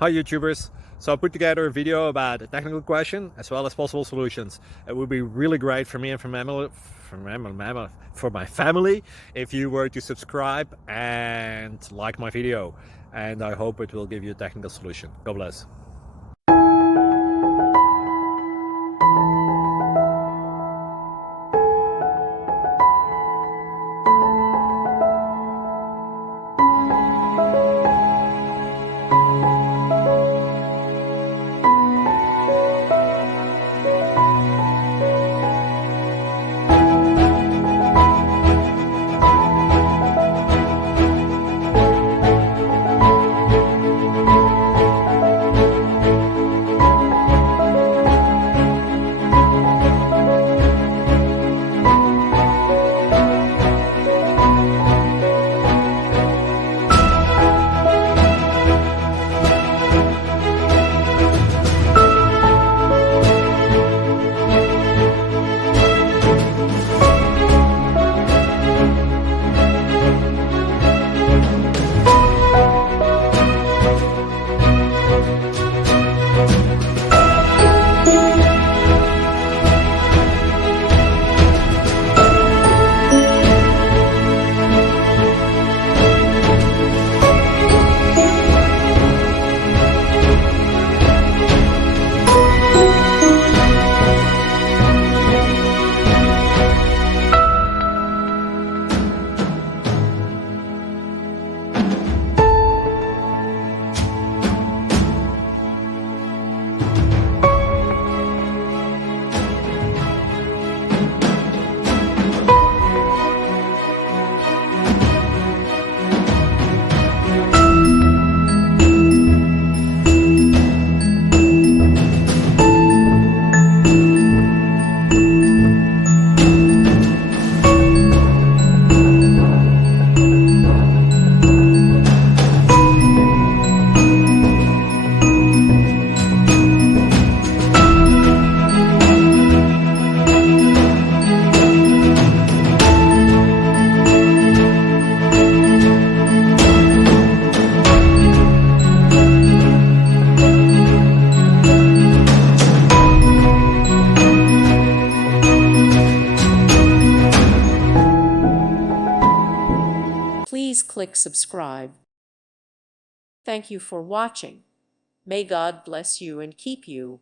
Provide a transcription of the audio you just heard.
Hi YouTubers! So I put together a video about a technical question as well as possible solutions. It would be really great for me and for my family if you were to subscribe and like my video, and I hope it will give you a technical solution. God bless. Please click subscribe. Thank you for watching. May God bless you and keep you.